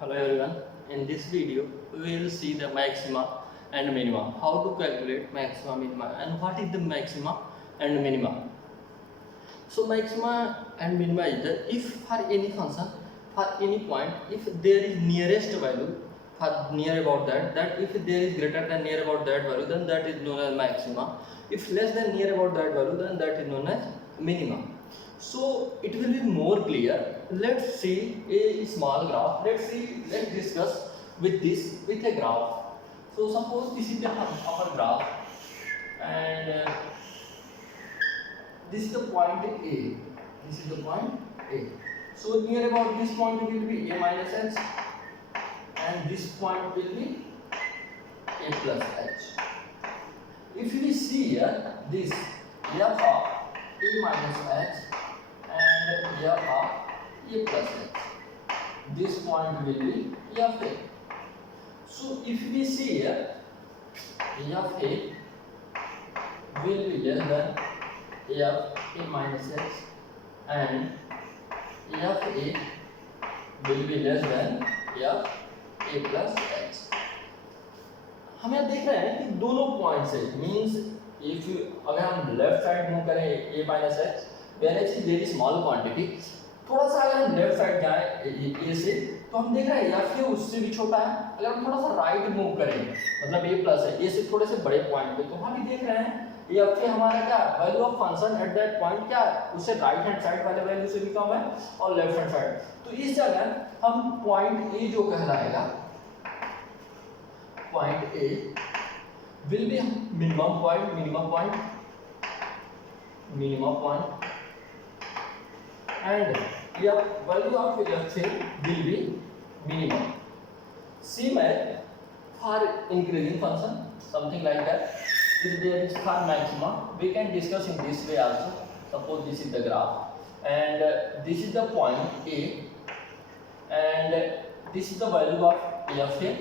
Hello everyone. In this video, we will see the maxima and minima. How to calculate maxima, minima, and what is the maxima and minima. So maxima and minima is that if for any function, for any point, if there is nearest value, for near about that if there is greater than near about that value, then that is known as maxima. If less than near about that value, then that is known as minima. So it will be more clear. Let's see a small graph. Let's discuss with a graph. So suppose this is our graph, and this is the point A. This is the point A. So near about this point will be A minus H, and this point will be A plus H. If we see here, this f of A minus H and f of A plus H, this point will be f A. So if we see here, f A will be less than f A minus H and f A will be less than f A plus H. हम यहाँ देख रहे हैं कि दोनों points है, means if अगर हम लेफ्ट साइड मूव करें a minus h, where h is very small quantity, थोड़ा सा अगर हम लेफ्ट साइड जाएं a से, तो हम देख रहे हैं या फिर उससे भी छोटा है. अगर हम थोड़ा सा राइट मूव करें, मतलब a प्लस है, a से थोड़े से बड़े पॉइंट पे, तो हम भी देख रहे हैं या फिर हमारा क्या value of function at that point क्या है, उससे राइट हैंड साइड वाले वैल्यू से भी कम है और लेफ्ट हैंड साइड. तो इस जगह हम पॉइंट a जो कहलाएगा, point A will be minimum point, and value of f will be minimum. Same as for increasing function, something like that. If there is for maximum, we can discuss in this way also. Suppose this is the graph, and this is the point A, and this is the value of f A.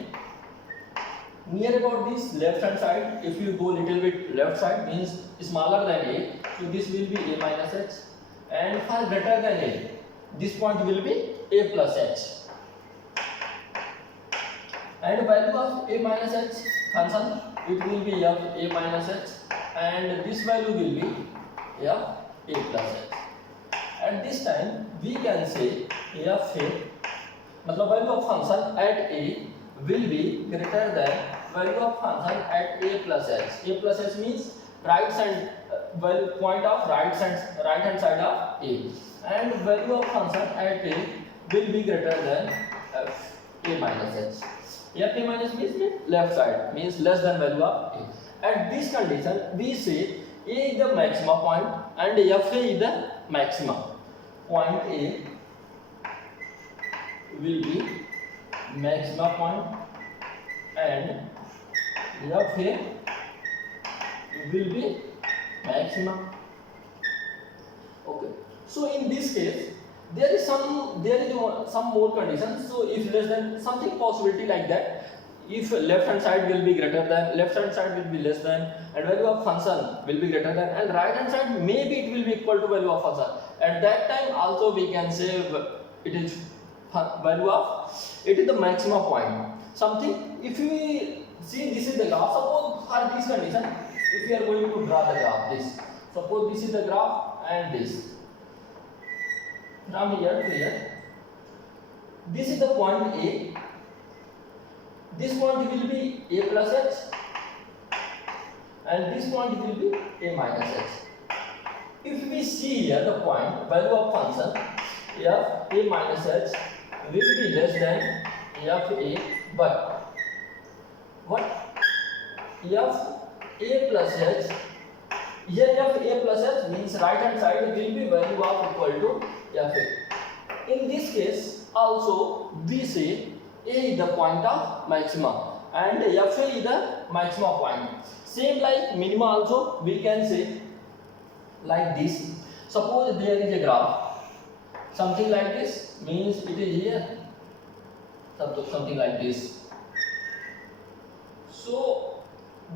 Near about this left hand side, if you go little bit left side, means smaller than a, so this will be a minus h, and for greater than a, this point will be a plus h, and value of a minus h function, it will be f a minus h, and this value will be f a plus h. At this time we can say f a, मतलब value of function at a will be greater than value of function at a plus h. A plus h means right side value point of right hand side of a, and value of function at a will be greater than a minus h. F a minus means left side, means less than value of a. At this condition we say a is the maxima point and f a is the maxima. Point A will be maxima point and f a will be maxima. Okay, so in this case there is some more conditions. So if less than, something possibility like that, if left hand side will be greater than, left hand side will be less than, and value of function will be greater than, and right hand side maybe it will be equal to value of function. At that time also we can say it is value of, it is the maximum point. Something, if we see this is the graph, suppose for this condition, if we are going to draw the graph, this, suppose this is the graph and this, from here to here, this is the point A, this point will be a plus h, and this point will be a minus h. If we see here the point, value of function f a minus h will be less than f a, but what f a plus h, here f a plus h means right hand side will be value of equal to f a. In this case also we say a is the point of maximum and f a is the maximum point. Same like minima also we can say like this. Suppose there is a graph, something like this, means it is here, something like this. So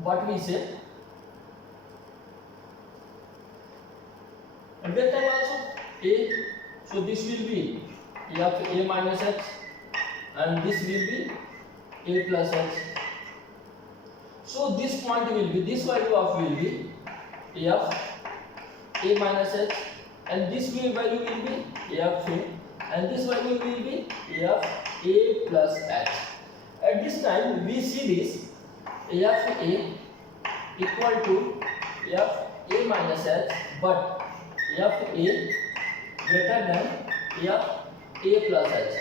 what we say, at that time also a, so this will be f a minus h and this will be a plus h. So this point will be, this value of will be f a minus h, and this value will be f a, and this value will be f a plus h. At this time we see this f a equal to f a minus h, but f a greater than f a plus h.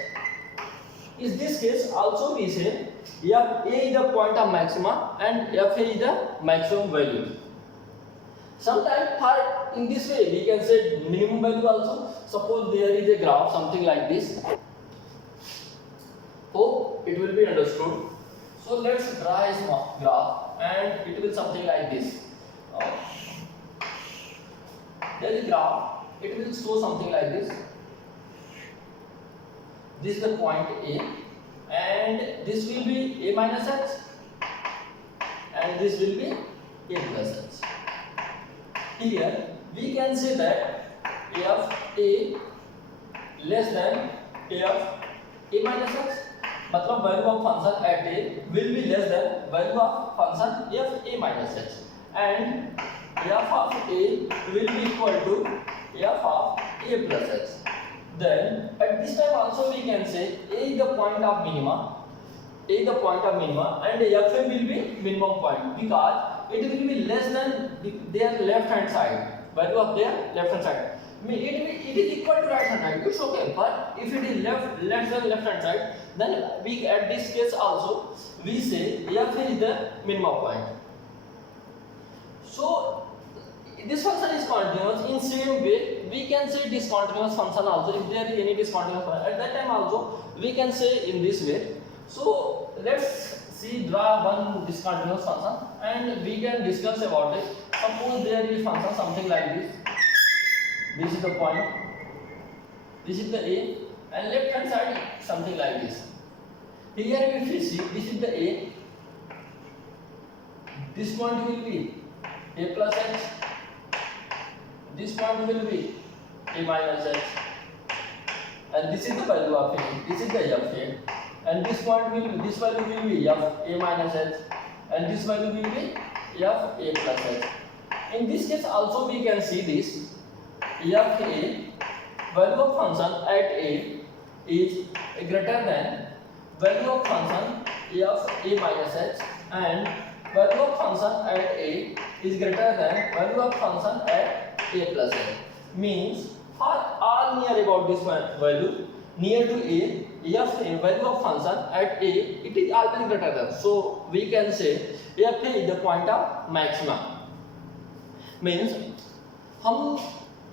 In this case also we say f a is the point of maxima and f a is the maximum value. Sometimes in this way we can say minimum value also. Suppose there is a graph something like this. Hope it will be understood. So let's draw a small graph and it will something like this. There is a graph, it will show something like this. This is the point A, and this will be a minus h, and this will be a plus h. Here we can say that f a less than f a minus h, मतलब value of function at a will be less than value of function f a minus h, and f of a will be equal to f of a plus h. Then at this time also we can say a is the point of minima, a is the point of minima, and f a will be minimum point because it will be less than their left hand side, value of their left hand side. It is equal to right hand side, it's okay, but if it is less than left hand side, then we at this case also we say f is the minimum point. So this function is continuous. In same way we can say discontinuous function also. If there is any discontinuous function, at that time also we can say in this way. So let's see, draw one discontinuous function and we can discuss about it. Suppose there is function something like this. This is the point, this is the a, and left hand side something like this. Here if we see, this is the a, this point will be a plus h, this point will be a minus h, and this is the value of a, this is the f a, and this point will be, this value will be f a minus h, and this value will be f a plus h. In this case also we can see this f a, value of function at a is greater than value of function f a minus h, and value of function at a is greater than value of function at a plus h. Means for all near about this value near to a, f a value of function at a, it is always greater than. So we can say f a is the point of maxima. Means हम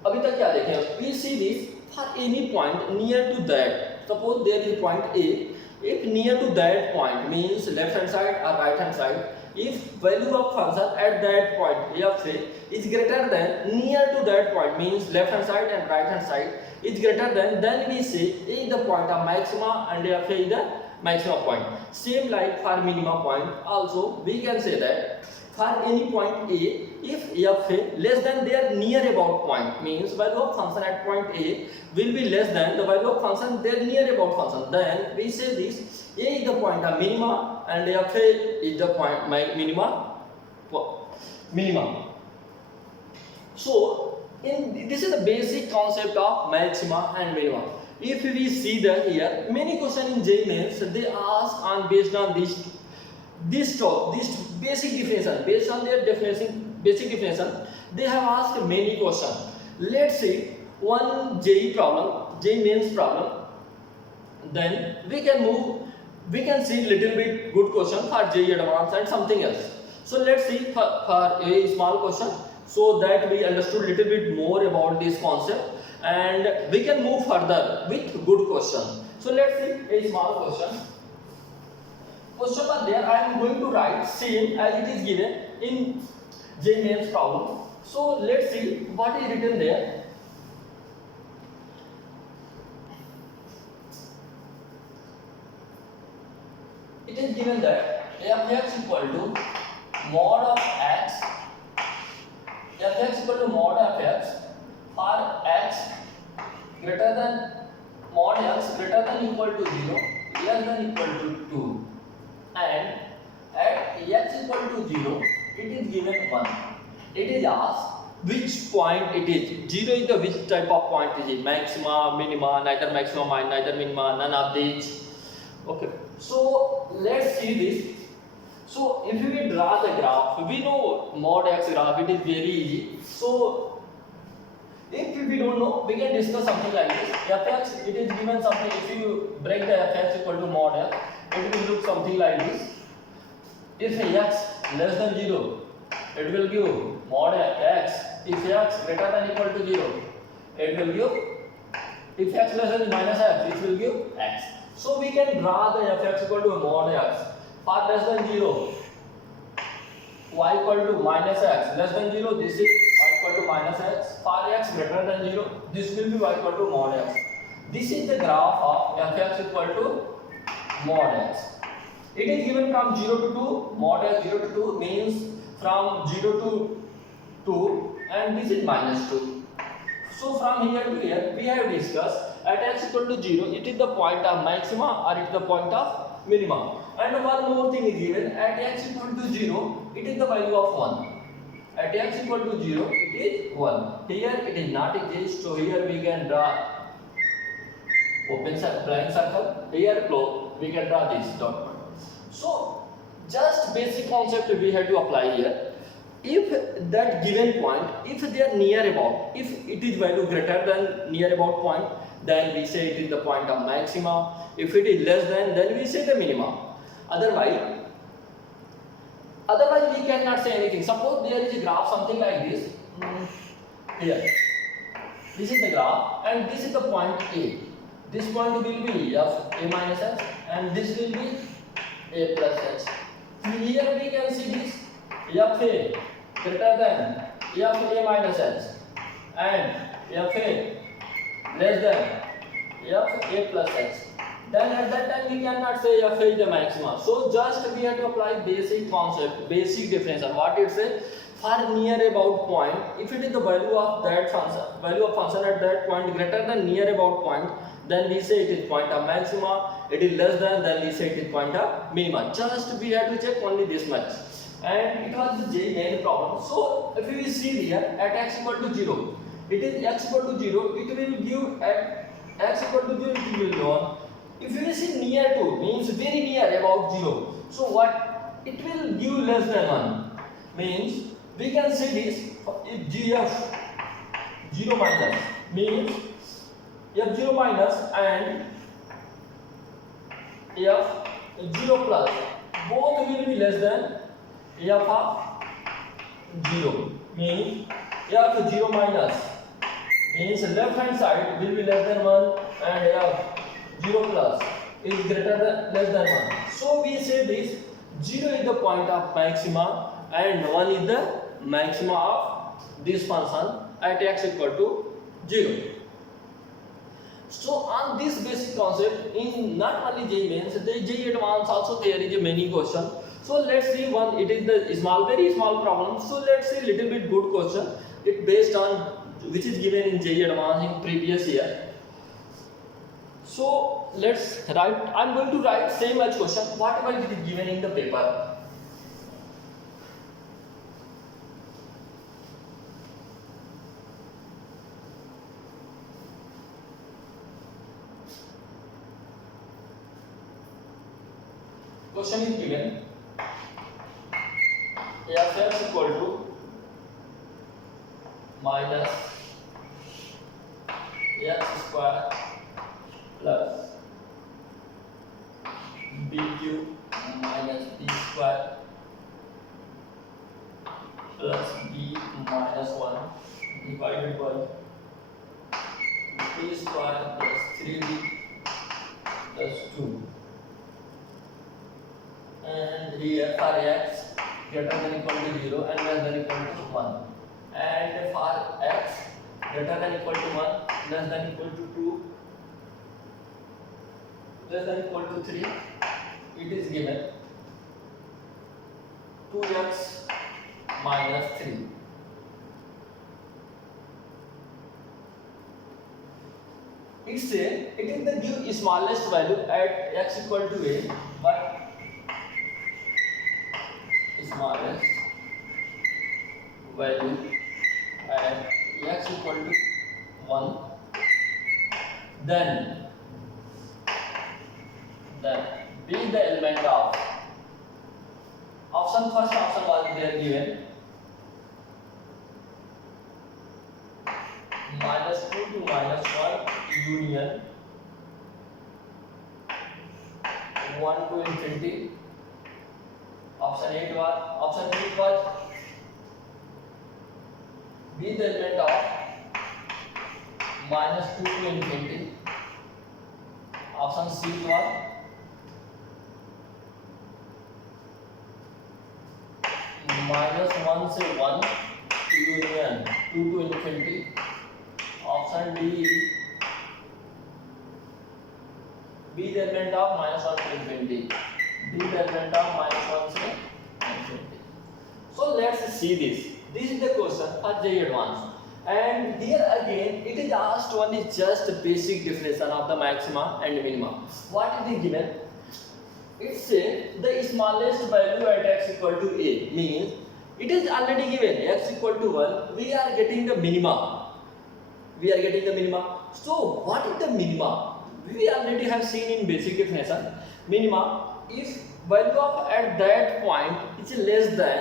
अभी तक क्या देखें? We see this for any point near to that. Suppose there is point A. If near to that point means left hand side or right hand side, if value of function at that point f a is greater than near to that point means left hand side and right hand side is greater than, then we say a is the point of maxima and f a is the maximum point. Same like for minimum point also we can say that for any point a, if f a less than their near about point means value of function at point a will be less than the value of function their near about function, then we say this a is the point of minima and f a is the point minimum. So this is the basic concept of maxima and minima. If we see that here many questions in JEE Mains they ask on based on this basic definition, based on their basic definition they have asked many questions. Let's see one JEE Mains problem, then we can see little bit good question for JEE Advance and something else. So let's see for a small question so that we understood little bit more about this concept and we can move further with good question. So let's see a small question. Question was there, I am going to write same as it is given in JEE Mains problem. So let's see what is written there. It is given that f(x) equal to mod of x, f(x) equal to mod of x for x greater than mod x greater than equal to 0 less than equal to 2, and at x equal to 0 it is given 1. It is asked which point it is. 0 is the which type of point is it? Maxima, minima, neither maxima, neither minima, none of these. Okay, so let's see this. So if we draw the graph, we know mod x graph, it is very easy. So if we don't know, we can discuss something like this. Fx, it is given something, if you break the fx equal to mod x, it will look something like this. If x less than 0, it will give mod x. If x greater than equal to 0, it will give, if x less than minus x, it will give x. So we can draw the fx equal to mod x. For less than 0, y equal to minus x, less than 0, this is y equal to minus x. For x greater than 0, this will be y equal to mod x. This is the graph of fx equal to mod x. It is given from 0 to 2, mod x 0 to 2 means from 0 to 2, and this is minus 2. So from here to here, we have discussed at x equal to 0, it is the point of maxima or it is the point of minima. And one more thing is given, at x equal to 0, it is the value of 1. At x equal to 0, it is 1. Here it is not exist, so here we can draw open blank circle. Here close, we can draw this dot point. So just basic concept we have to apply here. If that given point, if they are near about, if it is value greater than near about point, then we say it is the point of maxima. If it is less than, then we say the minima. Otherwise we cannot say anything. Suppose there is a graph something like this. Here, this is the graph, and this is the point A. This point will be of a minus x, and this will be a plus x. Here we can see this f a greater than f a minus x, and f a less than f a plus x. Then at that time we cannot say f is the maxima. So just we have to apply basic concept, basic definition. What it says, for near about point, if it is the value of that function, value of function at that point greater than near about point, then we say it is point of maxima. It is less than, then we say it is point of minima. Just we have to check only this much. And it was the main problem. So if we see here at x equal to 0, it is x equal to 0, it will give at x equal to 0, it will be 1. If we see near to, means very near about 0. So what? It will give less than 1. Means we can say this, if gf 0 minus means f0 minus and f0 plus, both will be less than f of 0. Means f0 minus means left hand side will be less than 1 and f0 plus is greater than less than 1. So we say this 0 is the point of maxima and 1 is the maxima of this function at x equal to 0. So on this basic concept, in not only JEE Mains, the JEE Advance also there is a many question. So let's see one. It is the small, very small problem. So let's see little bit good question. It based on which is given in JEE Advance in previous year. So let's write. I'm going to write same as question whatever it is given in the paper. Question is given f(x) equal to minus x square plus bq minus b square plus b minus 1 divided by b square plus 3b plus 2. And here for x greater than equal to 0 and less than equal to 1, and for x greater than equal to 1, less than equal to 2, less than equal to 3, it is given 2x minus 3. It is the give smallest value at x equal to a, but smallest value at x equal to 1, then be the element of option. First option was there given -2 to -1 union 1 to infinity. Option 8 was be the element of -2 to infinity. Option C was -1 से 1 union 2 to infinity. Option D is be the element of -1 to infinity. Be the element of -1 से infinity. So let's see this. This is the question for JEE Advanced. And here again it is asked only just basic definition of the maxima and minima. What is given? It says the smallest value at x equal to a, means it is already given x equal to 1. We are getting the minima. So what is the minima? We already have seen in basic definition. Minima, if value of at that point is less than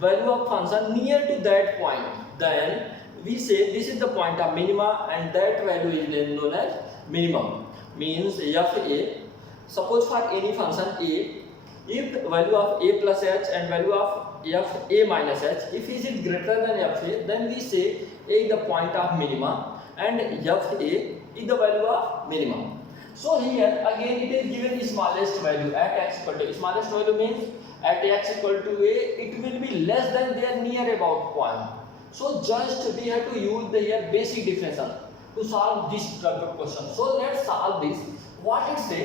value of function near to that point, then we say this is the point of minima and that value is known as minimum. Means fa, suppose for any function a, if value of a plus h and value of fa minus h, if it is greater than fa, then we say a is the point of minima and fa is the value of minimum. So here again it is given smallest value at x equal to, smallest value means at x equal to a, it will be less than their near about point. So just we have to use the here basic definition to solve this type of question. So let's solve this. What it say?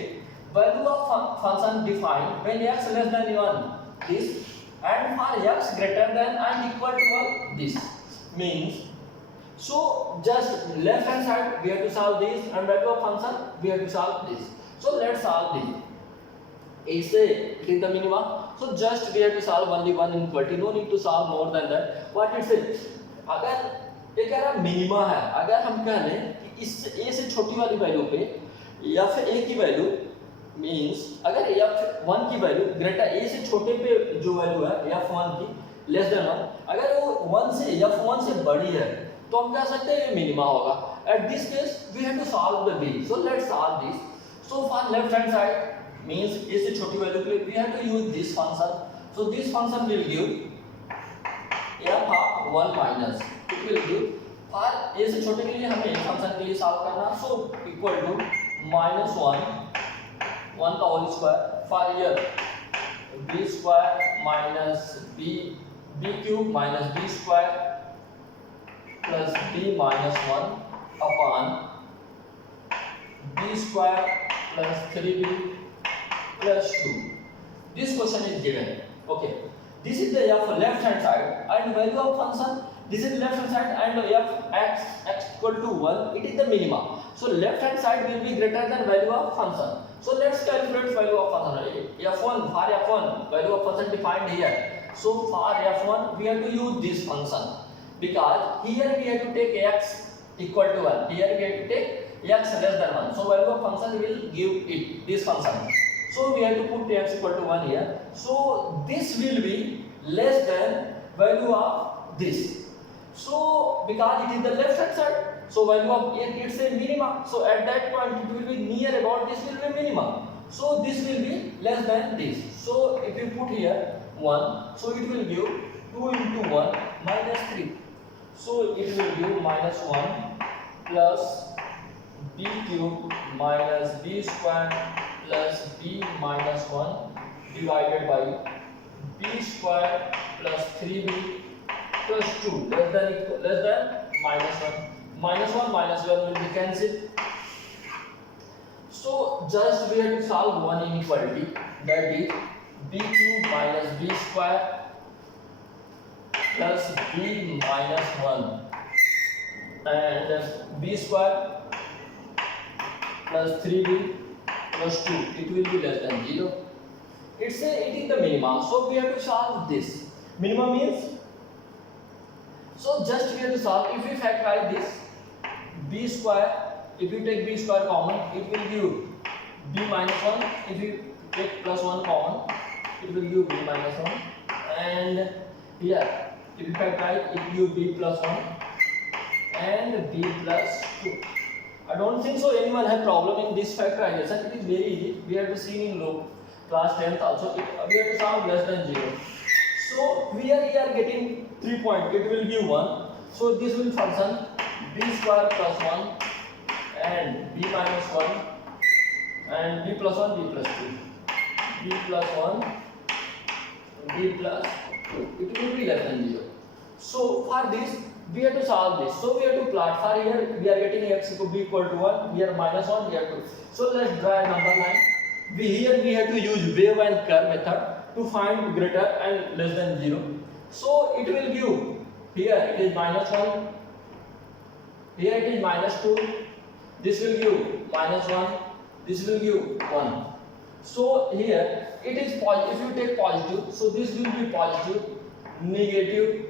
Value of function defined when x less than 1, this, and for x greater than and equal to 1, this. Means, so just left hand side we have to solve this and value of function we have to solve this. So let's solve this. A say it is the minima. So just we have to solve only one inequality. No need to solve more than that. What it says? अगर एक कह minima है, अगर हम कह लें कि इस a से छोटी वाली वैल्यू पे f a की वैल्यू मींस अगर f1 की वैल्यू ग्रेटर a से छोटे पे जो वैल्यू है f1 की लेस देन 1, अगर वो 1 से f1 से बड़ी है तो हम कह सकते हैं ये मिनिमा होगा. At this case we have to solve the b. So let's solve this. So for left hand side means a से छोटी वैल्यू के लिए we have to use this function. So this function will give f of 1 minus, it will give for a से छोटे के लिए हमें function के लिए सॉल्व करना. So equal to -1 का whole square for here b square minus b cube minus b square plus b minus 1 upon b square plus 3b plus 2. This question is given. Okay, this is the f left hand side and value of function. This is left hand side and f x equal to 1. It is the minima. So left hand side will be greater than value of function. So let's calculate value of function. f1 for f1 value of function defined here. So for f1 we have to use this function because here we have to take x equal to 1. Here we have to take x less than 1. So value of function will give it this function. So we have to put x equal to 1 here. So this will be less than value of this. So because it is the left hand side, so value of it's a minima. So at that point it will be near about this will be minima. So this will be less than this. So if you put here 1, so it will give 2 into 1 minus 3. So it will give -1 plus b cube minus b square plus b minus 1 divided by b square plus 3b plus 2 less than -1. -1 minus 1 will be cancelled. So just we have to solve one inequality, that is b cube minus b square plus b minus 1 and b square plus 3b plus 2, it will be less than 0. It is the minimum, so we have to solve this. Minimum means, so just we have to solve. If we factorize this, b square, if you take b square common, it will give b minus 1. If you take plus 1 common, it will give b minus 1. And here, if you factorize, it will give b plus 1 and b plus 2. I don't think so anyone have problem in this factorization. It is very easy. We have to see in low class 10th also. We have to solve less than 0. So here we are getting 3 point. It will give 1. So this will function b square plus 1 and b minus 1 and b plus 1, b plus 2. b plus 1, b plus 2. It will be less than 0. So for this, we have to solve this. So we have to plot. For here we are getting x equal b equal to 1, here minus 1, here 2. So let's draw a number line. Here we have to use wave and curve method to find greater and less than 0. So it will give, here it is minus 1, here it is minus 2, this will give minus 1, this will give 1. So here it is positive. If you take positive, so this will be positive, negative,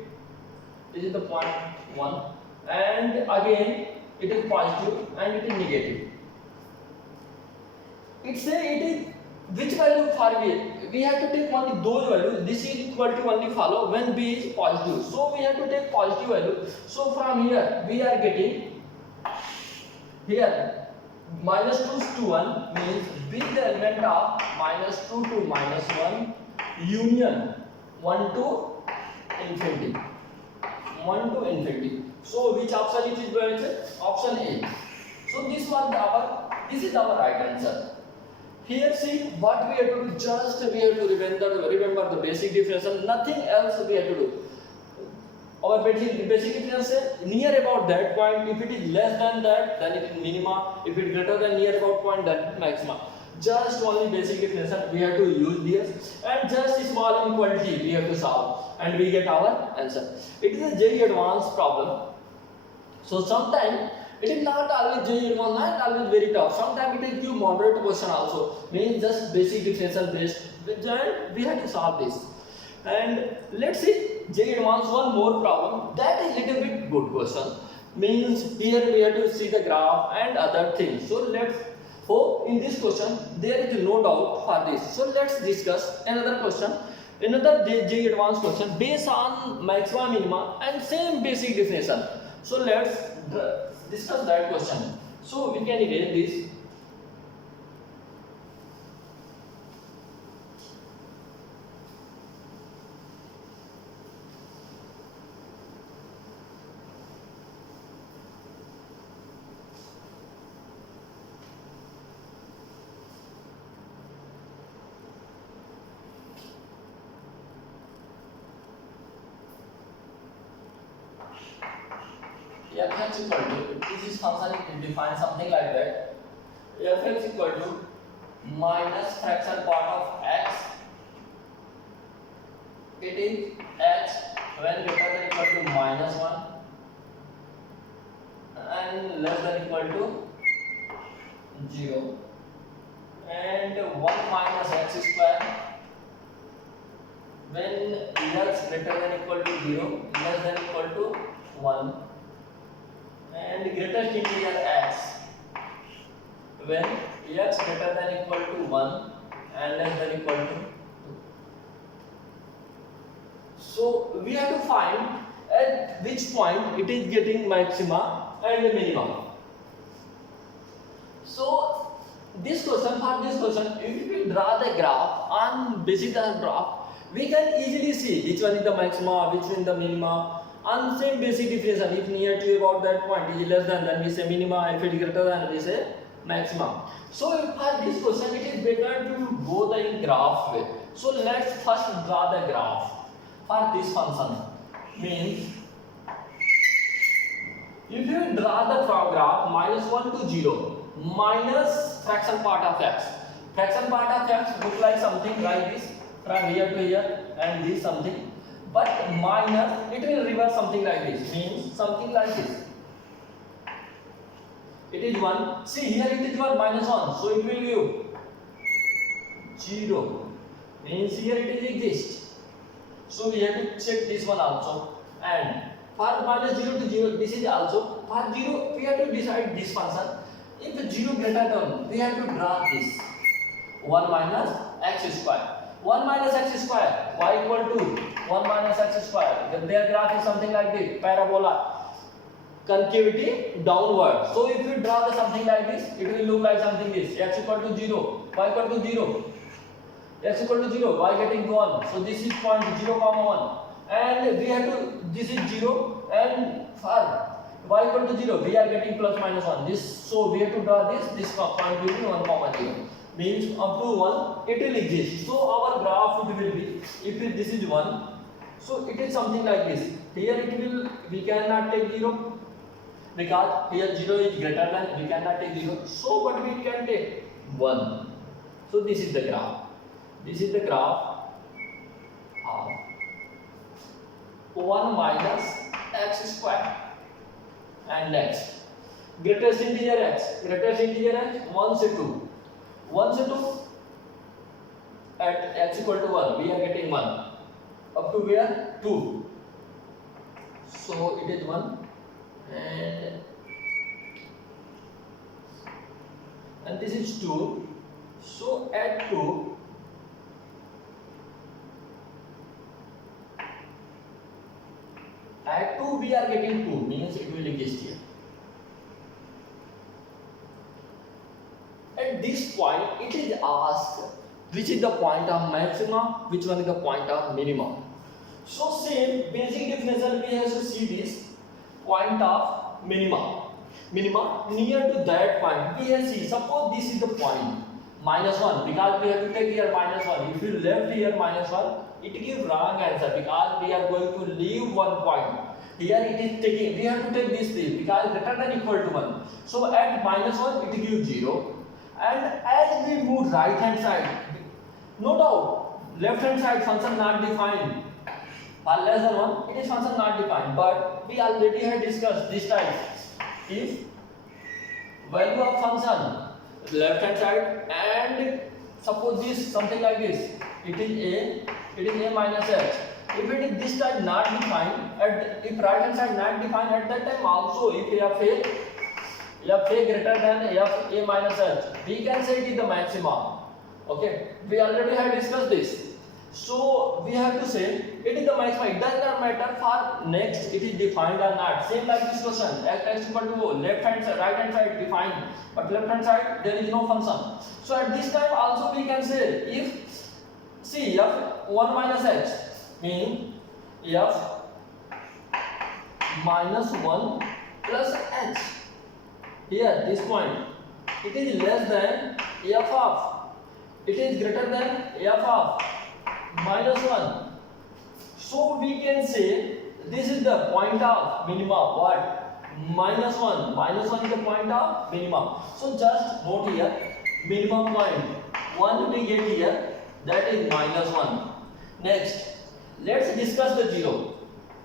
this is the point 1, and again it is positive and it is negative. It is which value for b? We have to take only those values. This is equal to only follow when b is positive. So we have to take positive value. So from here we are getting here minus 2 to 1 means b the element of minus 2 to minus 1 union 1 to infinity. 1 to infinity. So which option it is going to? Option A. So this is our right answer. Here see what we have to do. Just we have to remember the basic differential. Nothing else we have to do. Our basic differential near about that point. If it is less than that, then it is minima. If it is greater than near about point, then maxima. Just only basic differential we have to use this, and just small inequality we have to solve, and we get our answer. It is a JEE advanced problem. So sometimes it is not always JEE advanced, not always very tough. Sometimes it is give moderate question also. Means just basic differential based. Then we have to solve this. And let's see JEE advanced one more problem. That is little bit good question. Means here we have to see the graph and other things. So let's hope in this question there is no doubt for this. So let's discuss another question. Another JEE advanced question based on maxima minima and same basic definition. So let's discuss that question. So we can erase this. F is equal to, this is function, it defines something like that. F is equal to minus fraction part of x. It is h when greater than equal to minus 1 and less than equal to 0, and 1 minus x square when x greater than equal to 0, less than equal to 1, and greatest integer x when x greater than equal to 1 and less than equal to 2. So we have to find at which point it is getting maxima and minimum. So this question, for this question, if we draw the graph on basic graph, we can easily see which one is the maxima, which one is the minima. On same basic definition, if near to about that point is less than, then we say minima. If it is greater than, we say maximum. So for this question, it is better to go the graph way. So let's first draw the graph for this function. Means if you draw the graph minus 1 to 0 minus fraction part of x. Fraction part of x look like something like this from here to here, and this something. But minus, it will reverse something like this, means something like this. It is 1. See here it is 1 minus 1. So it will give 0. Means here it is exist. So we have to check this one also. And for minus 0 to 0, this is also. For 0, we have to decide this function. If 0 greater than, we have to draw this. 1 minus x square. 1 minus x square. Y equal to 1 minus x square. Their graph is something like this. Parabola. Concavity downward. So if you draw the something like this, it will look like something this. X equal to 0. Y equal to 0. X equal to 0. Y getting 1. So this is point 0, 1. And we have to, this is 0. And for y equal to 0, we are getting plus minus 1. This, so we have to draw this. This point will be 1, 0. Means up to 1, it will exist. So our graph will be, if this is 1, so it is something like this. Here it will, we cannot take 0. Because here 0 is greater than, we cannot take 0. So, but we can take 1. So, this is the graph. This is the graph of 1 minus x square. And next, greatest integer x. Greatest integer x, 1 to 2. 1 to 2 at x equal to 1. We are getting 1. Up to where? 2. So, it is 1. And this is 2. So at 2, we are getting 2, means it will exist here. At this point, it is asked which is the point of maximum, which one is the point of minimum. So same basic definition we have to see this. Point of minimum. Minimum near to that point. We have see. Suppose this is the point minus 1 because we have to take here minus 1. If you left here minus 1, it gives wrong answer because we are going to leave 1 point. Here it is taking. We have to take this thing because greater than equal to 1. So at minus 1 it gives 0. And as we move right hand side, no doubt left hand side function not defined. For less than 1, it is function not defined. But we already have discussed this type. If value of function left hand side and suppose this something like this, it is a minus h. If it is this type not defined, if right hand side not defined at that time also, if f a greater than f a minus h, we can say it is the maximum. Okay, we already have discussed this. So we have to say it is the maximum. It does not matter for next it is defined or not. Same like this question. X equal to left hand side, right hand side defined, but left hand side there is no function. So at this time also we can say if see f 1 minus h means f minus 1 plus h. Here this point it is less than f of, it is greater than f of minus 1. So we can say this is the point of minimum. What? Minus 1. Minus 1 is the point of minimum. So just note here minimum point 1 we get here, that is minus 1. Next, let's discuss the 0.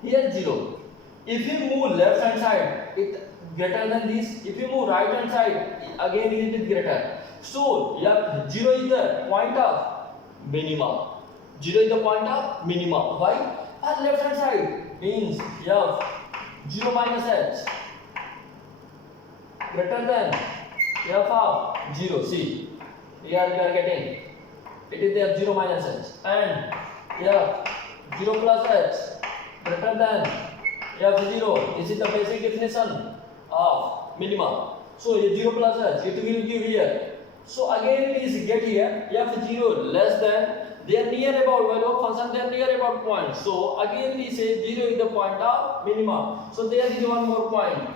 Here 0. If you move left hand side, it greater than this. If you move right hand side, again it is greater. So 0 is the point of minimum. 0 is the point of minimum. Why? At left hand side means f 0 minus h greater than f of 0. See, here we are getting it is the 0 minus h, and f 0 plus h greater than f0. This is the basic definition of minimum. So 0 plus h it will give here. So again it is get here f0 less than, they are near about value of function, they are near about point. So again we say 0 is the point of minimum. So there is one more point.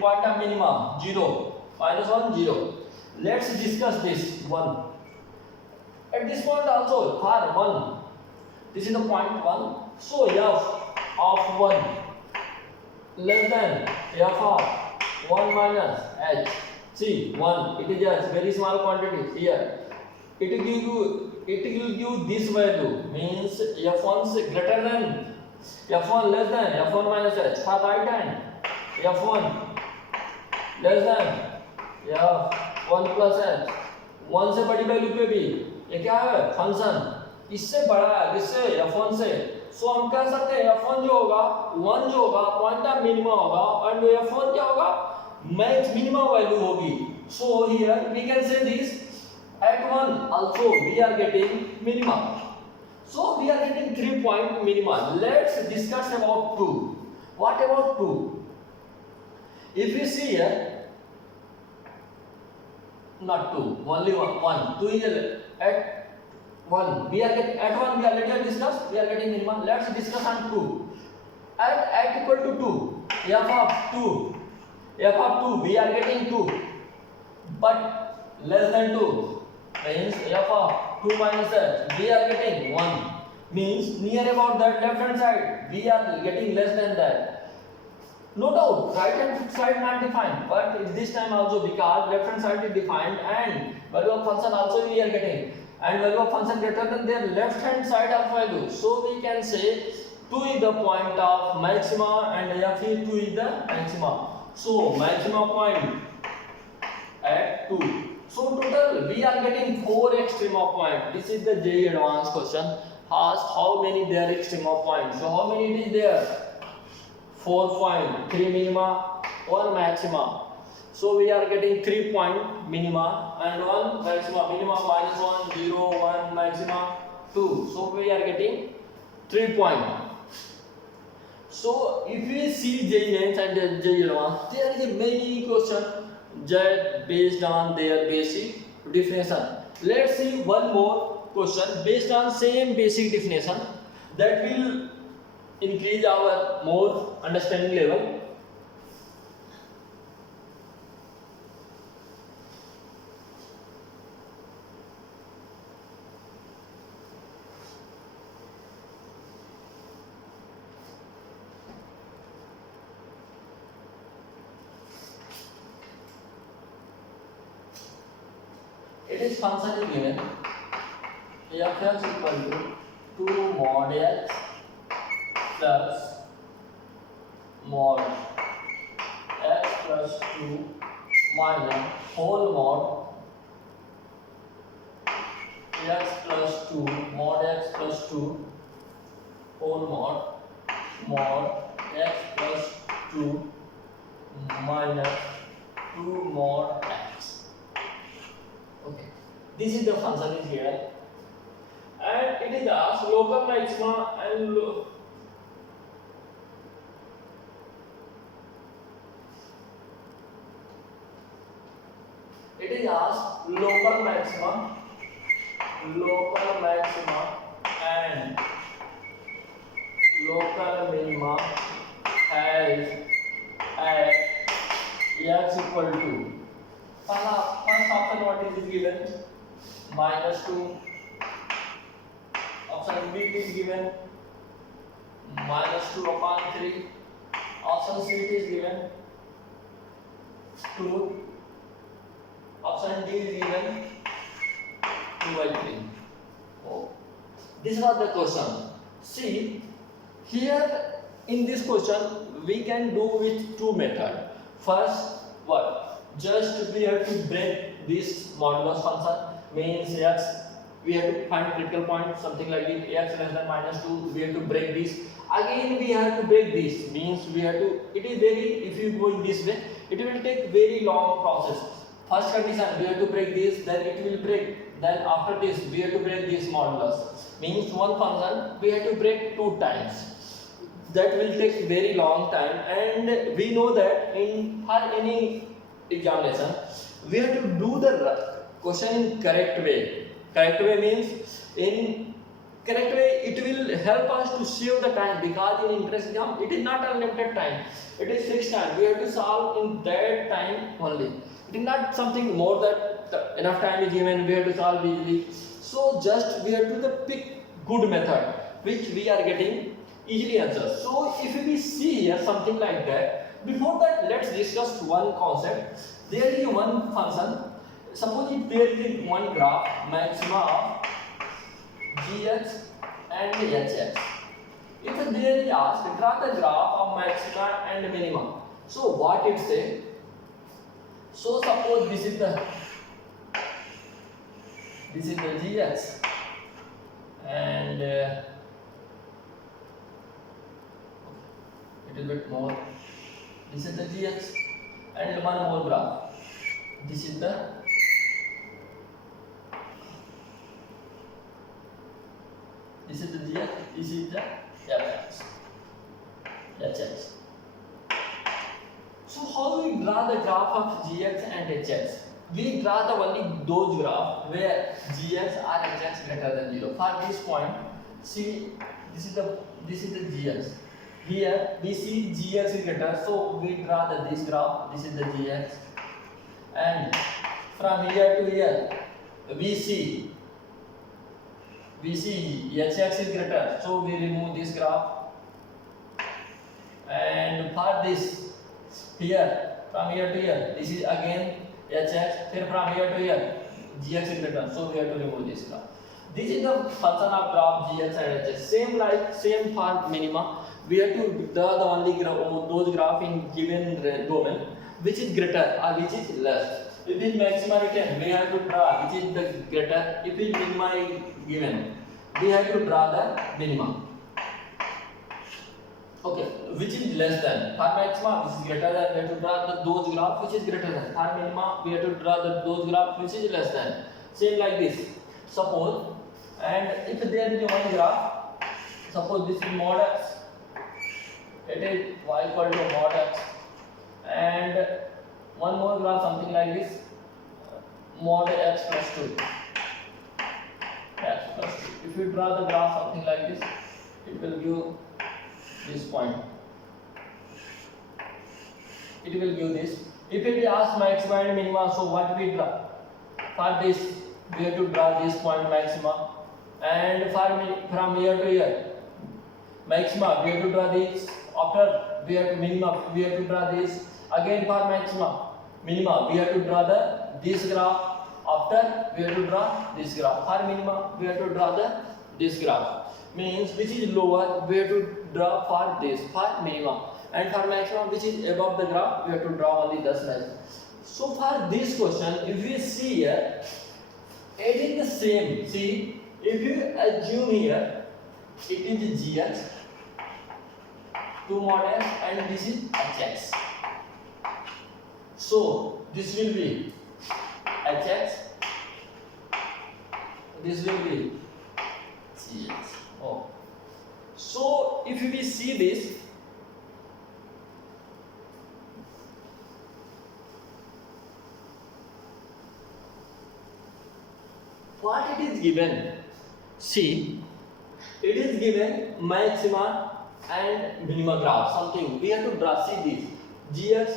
Point of minimum 0. Minus 1 0. Let's discuss this one. At this point also for 1. This is the point 1. So f of 1 less than f of 1 minus h. See 1, it is just very small quantity here. It will give you this value, means f1 is greater than, f1 less than f1 minus h. For right hand f1 less than या 1 plus H, 1 से बड़ी value पे भी ये क्या है function इससे बड़ा है किससे f1 से, सो हम कह सकते हैं f1 जो होगा 1 जो होगा पॉइंट ऑफ मिनिमा होगा एंड f1 क्या होगा मैक्स मिनिमा वैल्यू होगी. So here we can say this at 1 also we are getting minima. So we are getting 3 point minima. Let's discuss about 2. What about 2? If you see here, not 2, only 1. 2 is at 1. We are getting at 1. We already discussed. We are getting minima. Let's discuss on 2. At equal to 2, f of 2, we are getting 2, but less than 2 means f of 2 minus that we are getting 1, means near about that left hand side we are getting less than that. No doubt right hand side not defined, but this time also because left hand side is defined and value of function also we are getting, and value of function greater than their left hand side of value, so we can say 2 is the point of maxima and f is 2 is the maxima. So maxima point at 2. So total we are getting 4 extrema point. This is the JEE advanced question. Ask how many there extrema point. So how many it is there? 4 point, 3 minima, 1 maxima. So we are getting 3 point minima and 1 maxima. Minima minus 1, 0, 1, maxima 2. So we are getting 3 point. So if we see JEE mains and JEE advanced, there is a many question just based on their basic definition. Let's see one more question based on same basic definition that will increase our more understanding level. It is function is given f is equal to 2 mod x plus mod x plus 2 minus whole mod x plus 2 mod x plus 2 whole mod x plus 2 minus 2 mod x. Okay, this is the function is here, and it is asked local maxima and it is asked local maxima and local minima has at x equal to first option what is given -2, option B is given -2 upon 3, option C is given 2, option D is given 2/3. Oh, this was the question. See here in this question we can do with two methods. First, what? Just we have to break this modulus function, means x we have to find critical point, something like this, x less than -2 we have to break this, again we have to break this, means we have to, it is very, if you go in this way it will take very long process. First condition we have to break this, then it will break, then after this we have to break this modulus, means one function we have to break 2 times. That will take very long time, and we know that in for any examination we have to do the question in correct way. Correct way means in correct way it will help us to save the time, because in entrance exam it is not unlimited time, it is fixed time, we have to solve in that time only. It is not something more that enough time is given we have to solve easily. So just we have to pick good method which we are getting easily answers. So if we see here something like that, before that let's discuss one concept. There is one function, suppose if there is one graph maxima of gx and hx. If there is asked draw the graph of maxima and minima, so what it say, So suppose this is the gx, and little bit more. This is the gx, and one more graph. This is the gx. This is the fx. hx. So how do we draw the graph of gx and hx? We draw the only those graph where gx or hx greater than 0. For this point, see, this is the gx. Here we see gx is greater, so we draw this graph. This is the gx, and from here to here we see hx is greater, so we remove this graph. And for this, here from here to here, this is again hx. Then from here to here, gx is greater, so we have to remove this graph. This is the function of graph gx and hx. Same for minima. We have to draw the only those graph in given domain which is greater or which is less. If in maxima written, we have to draw which is the greater. If in minima is given, we have to draw the minima. Okay, which is less than. For maxima, which is greater than, we have to draw those graph which is greater than. For minima, we have to draw those graph which is less than. Same like this. Suppose, and if there is one graph, suppose this is mod x, it is y equal to mod x, and one more graph something like this, mod x plus 2. X plus 2. If you draw the graph something like this, it will give this point. It will give this. If it is asked maxima and minima, so what we draw? For this, we have to draw this point maxima, and from here to here, maxima we have to draw this. After we have minima, we have to draw this. Again for maxima, minima we have to draw this graph. After we have to draw this graph. For minima, we have to draw this graph. Means which is lower, we have to draw for this, for minima, and for maximum which is above the graph, we have to draw only this line. So for this question, if we see here, it is the same. See, if you assume here, it is gx, 2 mod x, and this is hx. So this will be hx, this will be gx. Oh. So if we see this, what it is given, see, it is given maxima and minima graph, something we have to draw. See this gx,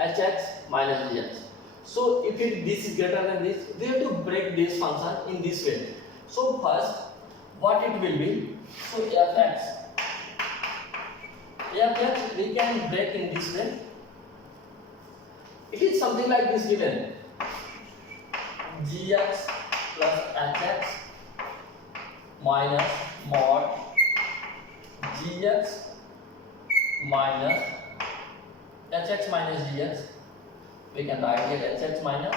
hx minus gx. So if this is greater than this, we have to break this function in this way. So first, what it will be? So fx we can break in this way. It is something like this given: gx plus hx minus mod gx minus hx minus gx. We can write here hx minus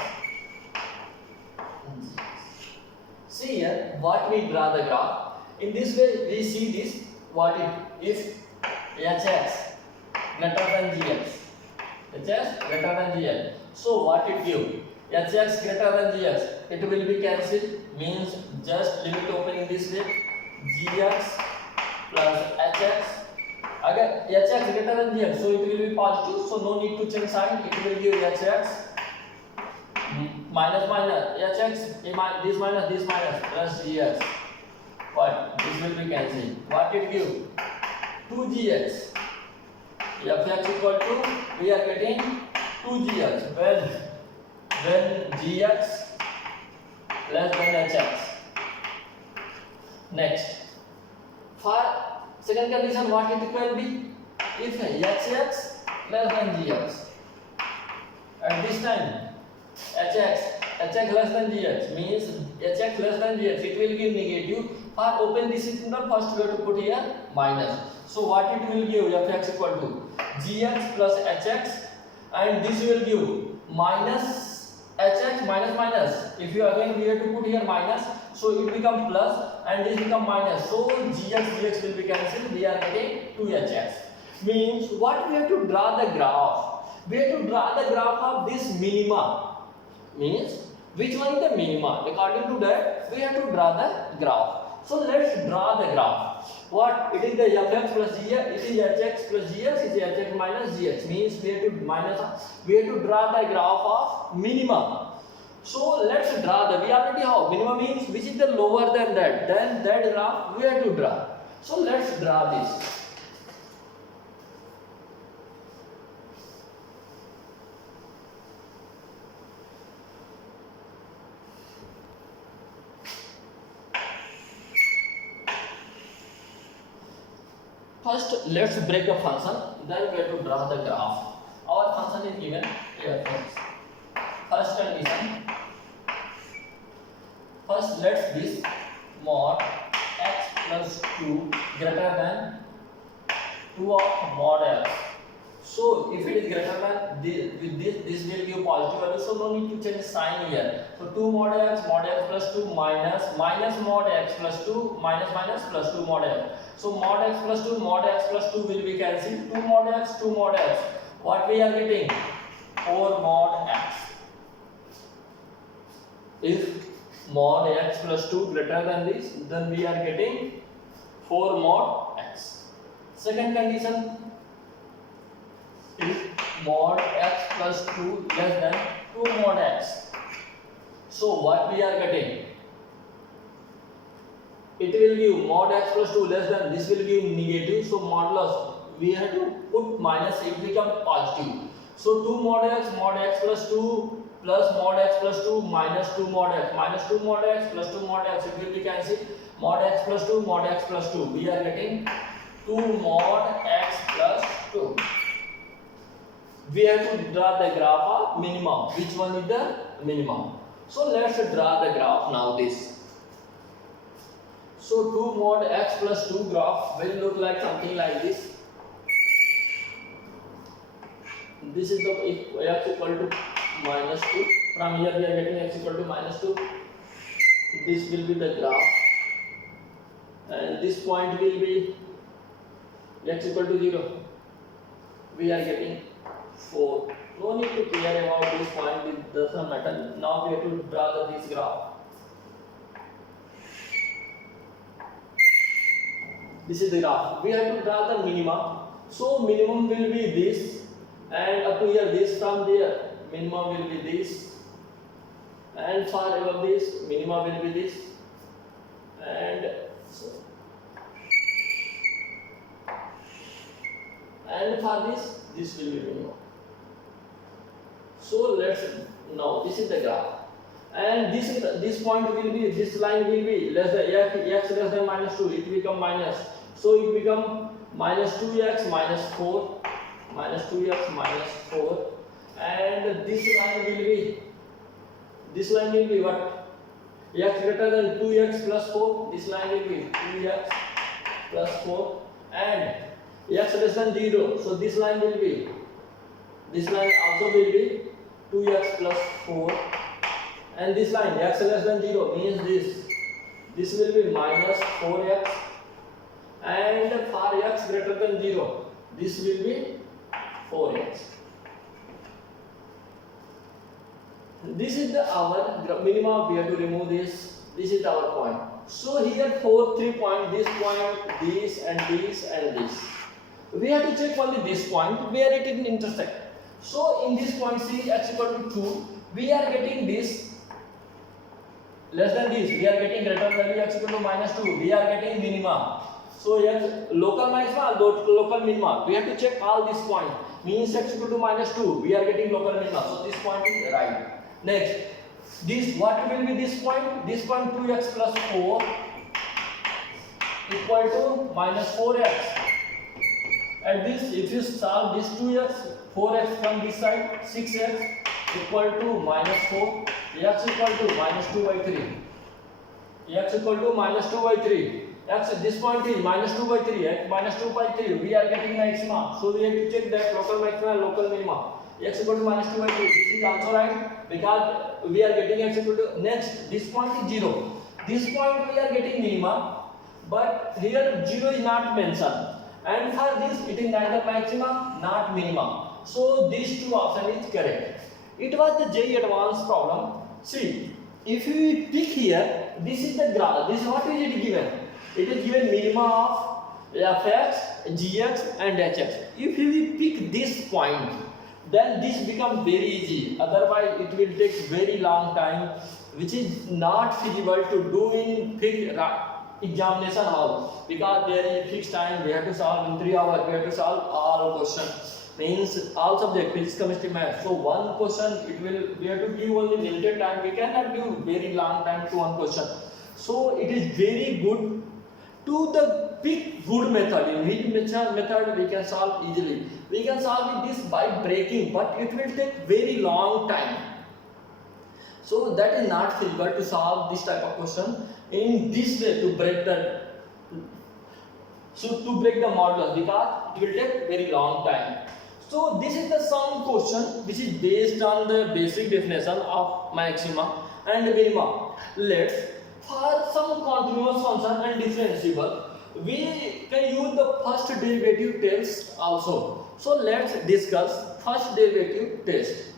gx. See here what we draw the graph. In this way we see this, what if hx greater than gx, hx greater than gx. So what it give? Hx greater than gx, it will be cancelled, means just limit open in this way, gx plus hx. Again hx greater than gx, so it will be positive, so no need to change sign. It will give hx minus hx, this minus plus gx. What? This will be cancelled. What it give? 2gx. Fx equal to, we are getting 2gx when gx less than hx. Next, for second condition, what it will be? If hx less than gx, at this time hx less than gx, means hx less than gx, it will give negative. For open this interval, first we have to put here minus. So what it will give? Fx equal to gx plus hx, and this will give minus hx minus minus. If you again we have to put here minus, so it become plus and this become minus. So gx will be cancelled. We are getting 2hx. Means what we have to draw the graph? We have to draw the graph of this minima. Means which one is the minima? According to that, we have to draw the graph. So let's draw the graph. What? It is the fx plus gx. It is hx plus gx. It is hx minus gx. Means we have to draw the graph of minimum. So let's draw the. We already have minimum means which is the lower than that. Then that graph we have to draw. So let's draw this. First, let's break the function, then we have to draw the graph. Our function is given here. First condition. First, let's this mod x plus 2 greater than 2 of mod x. So, if it is greater than this will give positive value. So, no need to change sign here. So, 2 mod x plus 2 minus mod x plus 2 minus plus 2 mod x. So mod x plus 2 will be cancelled. 2 mod x. What we are getting? 4 mod x. If mod x plus 2 greater than this, then we are getting 4 mod x. Second condition, if mod x plus 2 less than 2 mod x. So what we are getting? It will give mod x plus 2 less than, this will give negative. So modulus, we have to put minus, it become positive. So 2 mod x plus 2 plus mod x plus 2 minus 2 mod x plus 2 mod x, it will be cancelled. Mod x plus 2. We are getting 2 mod x plus 2. We have to draw the graph of minimum. Which one is the minimum? So let's draw the graph now this. So 2 mod x plus 2 graph will look like something like this. This is the x equal to minus 2. From here we are getting x equal to minus 2. This will be the graph. And this point will be x equal to 0. We are getting 4. No need to care about this point, it doesn't matter. Now we have to draw this graph. This is the graph. We have to draw the minimum. So minimum will be this, and up to here this, from there minimum will be this, and far above this minimum will be this, and for this will be minimum. So let's now this is the graph, and this point will be, this line will be less than x less than minus 2. It become minus. So it become minus 2x minus 4, and this line will be what? X greater than 2x plus 4. This line will be 2x plus 4, and x less than 0. So this line also will be 2x plus 4, and this line x less than 0 means this will be minus 4x, and for x greater than 0 this will be 4x. This is our minimum. We have to remove this. This is our point. So here 3 points, this and this. We have to check only this point where it is intersect. So in this point C x equal to 2, we are getting this less than this. We are getting greater than x equal to minus 2. We are getting minimum. So here local maxima, local minima. We have to check all this point. Means x equal to minus 2. We are getting local minima. So this point is right. Next, this what will be this point? This point 2x plus 4 equal to minus 4x. And this, if you solve this 2x, 4x from this side, 6x equal to minus 4, x equal to minus 2 by 3. X equal to minus 2 by 3. X, this point is minus 2 by 3, x minus 2 by 3. We are getting maxima. So we have to check that local maxima and local minima. x equal to minus 2 by 2. This is also right because we are getting x equal to, next this point is 0. This point we are getting minima, but here 0 is not mentioned. And for this it is neither maxima not minima. So these two options is correct. It was the JEE advanced problem. See, if we pick here, this is the graph. This what is it given? It is given minima of fx, gx and hx. If we pick this point, then this becomes very easy. Otherwise it will take very long time, which is not feasible to do in examination hall, because there is fixed time. We have to solve in 3 hours. We have to solve all questions. Means all subject, physics, chemistry, math. So one question we have to give only limited time. We cannot give very long time to one question. So it is very good to the pick good method. In which method we can solve easily. We can solve this by breaking, but it will take very long time. So that is not feasible to solve this type of question in this way, to break the modulus, because it will take very long time. So this is the sum question which is based on the basic definition of maxima and minima. Let's, for some continuous function and differentiable, we can use the first derivative test also. So let's discuss first derivative test.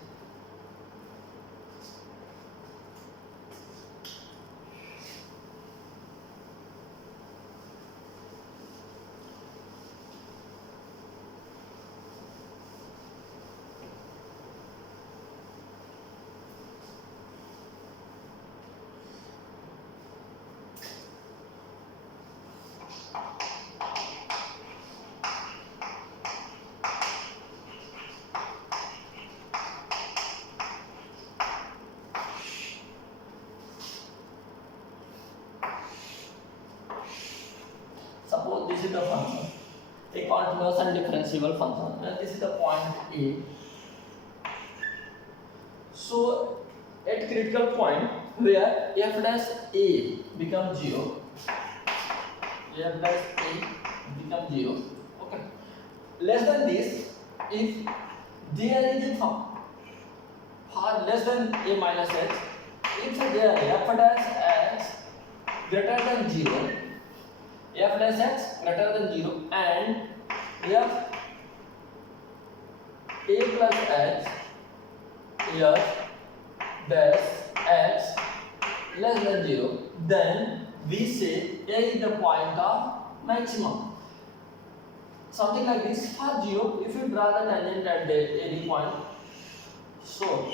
Suppose this is the function, a continuous and differentiable function, and this is the point A. So at critical point where f dash A becomes 0, f dash A becomes 0. Okay. Less than this, if there is a for less than a minus x, if there f dash x greater than 0, f dash x greater than 0 and f a plus x, f dash x less than 0, then we say a is the point of maximum. Something like this for 0, if you draw the tangent at any point, so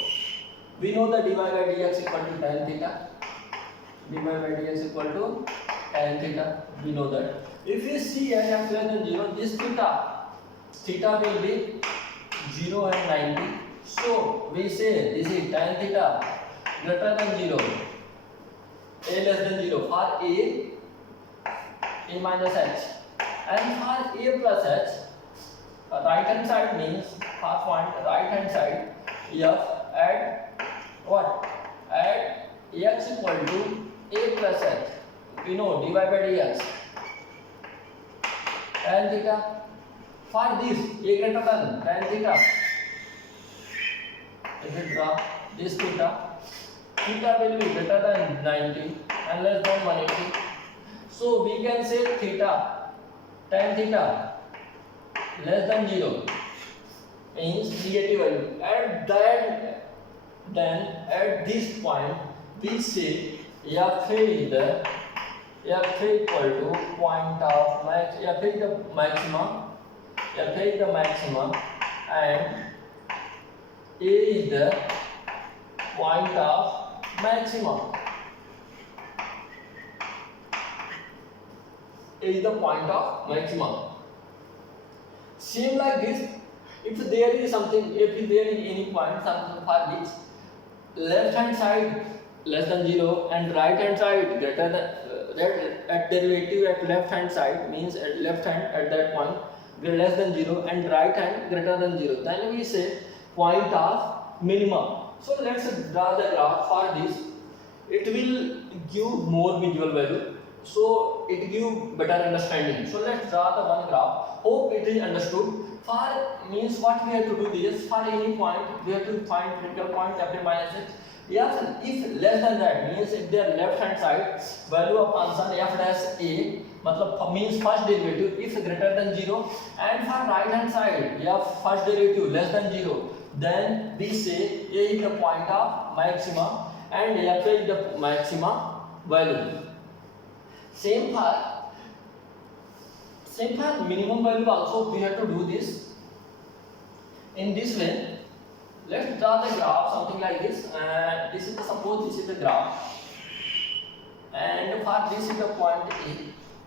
we know that dy by dx equal to tan theta, dy by dx equal to tan theta, we know that. If you see at f less than 0, this theta will be 0 and 90. So we say this is tan theta greater than 0, a less than 0 for a minus h, and for a plus h, right hand side means for point right hand side, f at what? At x equal to a plus h. We know dy by dx tan theta. For this a greater than tan theta, if we draw this theta will be greater than 90 and less than 180. So we can say theta, tan theta less than 0 means negative value. At that, then at this point we say f is the f equal to point of max, f is the maximum, and a is the point of maximum. A is the point of maximum. Same like this, if there is something, if there is any point, something for which left hand side less than 0 and right hand side greater than at derivative at left hand side means at left hand at that point less than 0 and right hand greater than 0, then we say point of minimum. So let's draw the graph for this. It will give more visual value. so it give better understanding. So let's draw the one graph. Hope it is understood. For means what we have to do this, for any point we have to find critical point f minus h. Yes, if less than that means if their left hand side value of function f dash a matlab means first derivative if greater than 0, and for right hand side f first derivative less than 0, then we say a is the point of maxima and f is the maxima value. Same for minimum value also we have to do this in this way. Let's draw the graph something like this, and this is the, suppose this is the graph, and for this is the point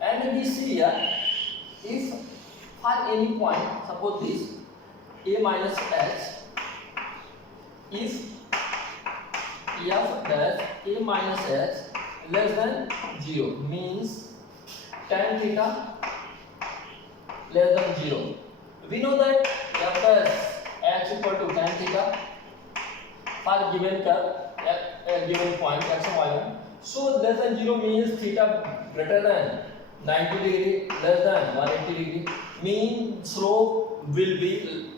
A, and we see here if for any point suppose this a minus h, if f dash a minus h less than 0 means tan theta less than 0. We know that f dash h equal to tan theta for given curve at given point x and y1. So less than 0 means theta greater than 90 degree, less than 180 degree. Mean slope will be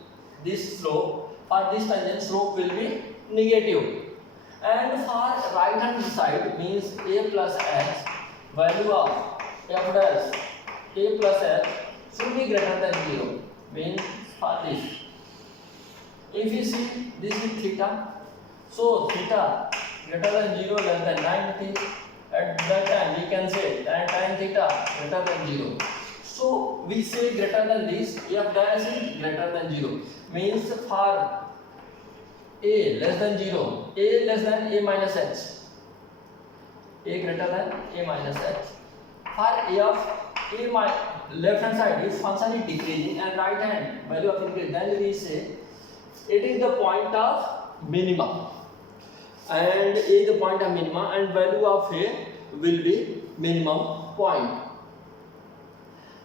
this slope, for this tangent slope will be negative. And for right hand side means a plus h, value of f dash a plus h should be greater than 0. Means for this, if you see this is theta, so theta greater than 0 less than 90, at that time we can say tan theta greater than 0. So we say greater than this, f dash is greater than 0 means for a less than 0, a less than a minus h, a greater than a minus h. For a of a left hand side, if function is decreasing and right hand value of increase, then we say it is the point of minimum, and a is the point of minimum, and value of a will be minimum point.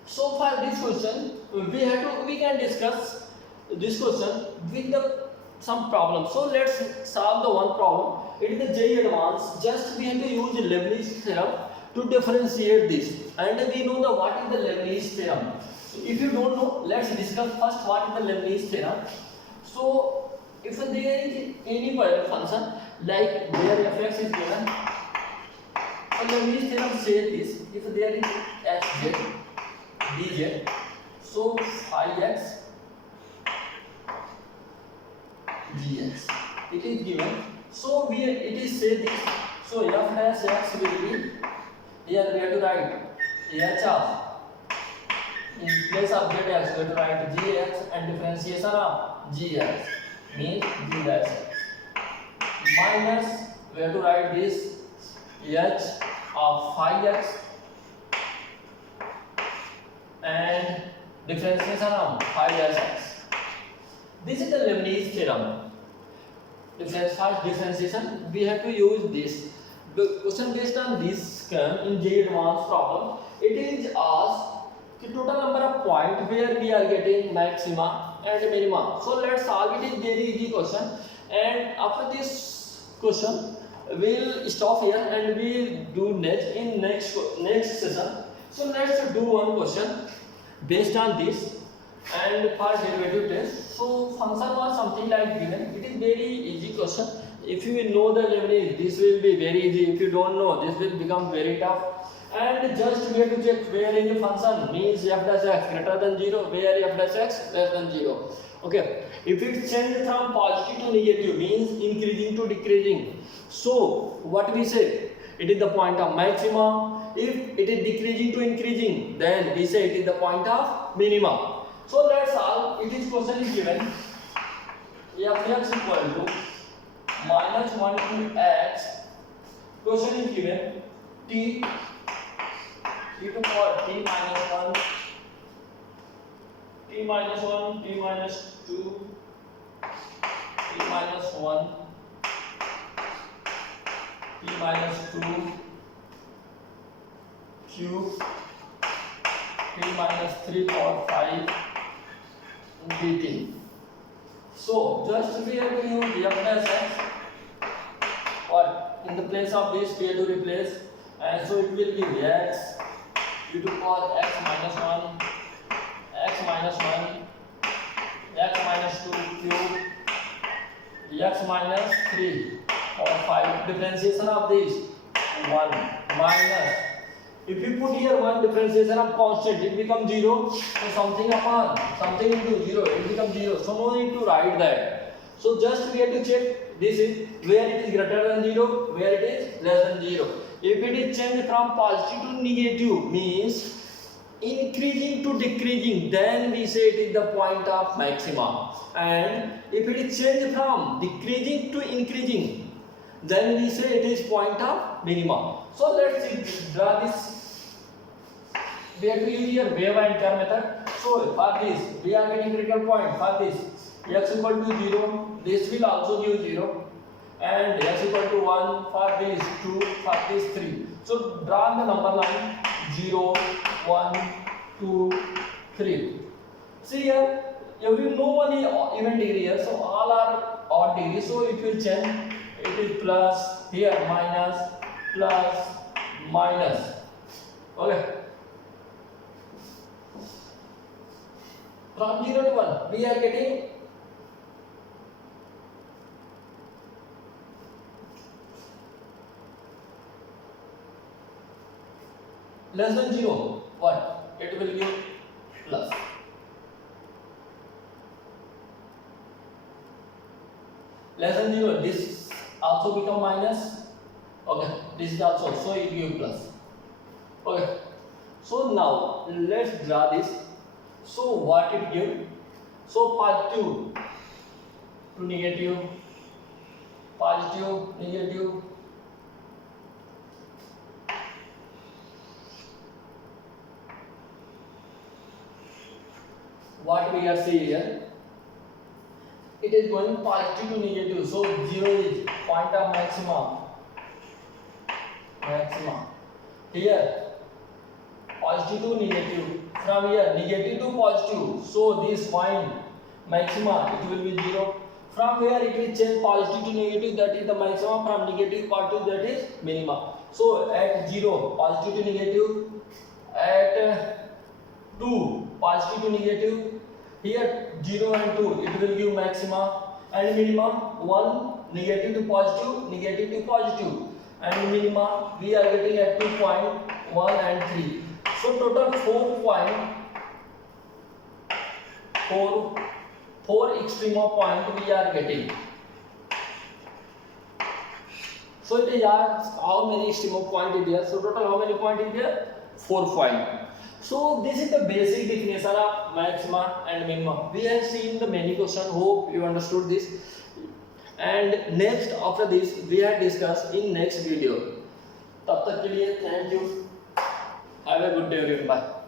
So for this question, we can discuss this question with some problem. So let's solve the one problem. It is the J advance. Just we have to use Leibniz theorem to differentiate this, and we know the what is the Leibniz theorem. So if you don't know, let's discuss first what is the Leibniz theorem. So if there is any function like where fx is given, so Leibniz theorem says this: if there is hz dz, so phi x gx, it is given. So it is said this. So f dash x will be, here we have to write h of, in place of zx we have to write gx, and differentiation of gx means g dash x, minus we have to write this h of phi x, and differentiation of phi dash x. This is the Leibniz theorem. First differentiation, we have to use this. The question based on this in J advanced problem, it is asked the total number of points where we are getting maxima and minima. So let's solve it. Is very easy question, and after this question we'll stop here and we'll do next session. So let's do one question based on this and for derivative test. So function was something like given. It is very easy question. If you will know the Leibniz, this will be very easy. If you don't know, this will become very tough. And just we have to check where in the function means f dash x greater than 0, where f dash x less than 0. Okay, if it changes from positive to negative means increasing to decreasing. So what we say, it is the point of maximum. If it is decreasing to increasing, then we say it is the point of minimum. So let's solve. It is question is given f(x) equal to minus 1 to x. Question is given t to the power t minus 1, t minus 1, t minus 2, t minus 1, t minus 2, cube, t minus 3 power 5 dt. So just we have to use f dash x, or in the place of this we have to replace and so it will be x e to power x minus 1, x minus 1, x minus 2 cube, x minus 3 or 5. Differentiation of this 1 minus, if you put here 1 differentiation of constant, it becomes 0. So something upon something into 0, it becomes 0. So no need to write that. So just we have to check this is where it is greater than 0, where it is less than 0. If it is changed from positive to negative, means increasing to decreasing, then we say it is the point of maxima. And if it is changed from decreasing to increasing, then we say it is point of minima. So let's see, draw this. We have to use here wave and curve method. So for this we are getting critical point. For this x equal to 0, this will also give 0, and x equal to 1, for this 2, for this 3. So draw the number line 0, 1, 2, 3. See here, no one is even degree here, so all are odd degree, so it will change. It is plus, here minus, plus, minus. Okay. From 0 to 1, we are getting less than 0. What? It will give plus. Less than 0, this also become minus. Okay, this is also, so it gives plus. Okay, so now let's draw this. So what it gives? So positive to negative, positive, negative. What we are seeing here, it is going positive to negative, so 0 is point of maxima. Here positive to negative, from here negative to positive, so this point maxima, it will be 0. From here it will change positive to negative, that is the maximum. From negative to positive, that is minima. So at 0 positive to negative, at 2 positive to negative, here 0 and 2, it will give maxima, and minima 1 negative to positive, and minima we are getting at 2.1 and 3. So total 4 extreme point we are getting. So it is asked how many extreme point is there. So total how many point is there? 4 point. So this is the basic definition of maxima and minima. We have seen the many questions. Hope you understood this. And next after this we have discussed in next video. तब तक के लिए thank you. Have a good day everyone. Bye.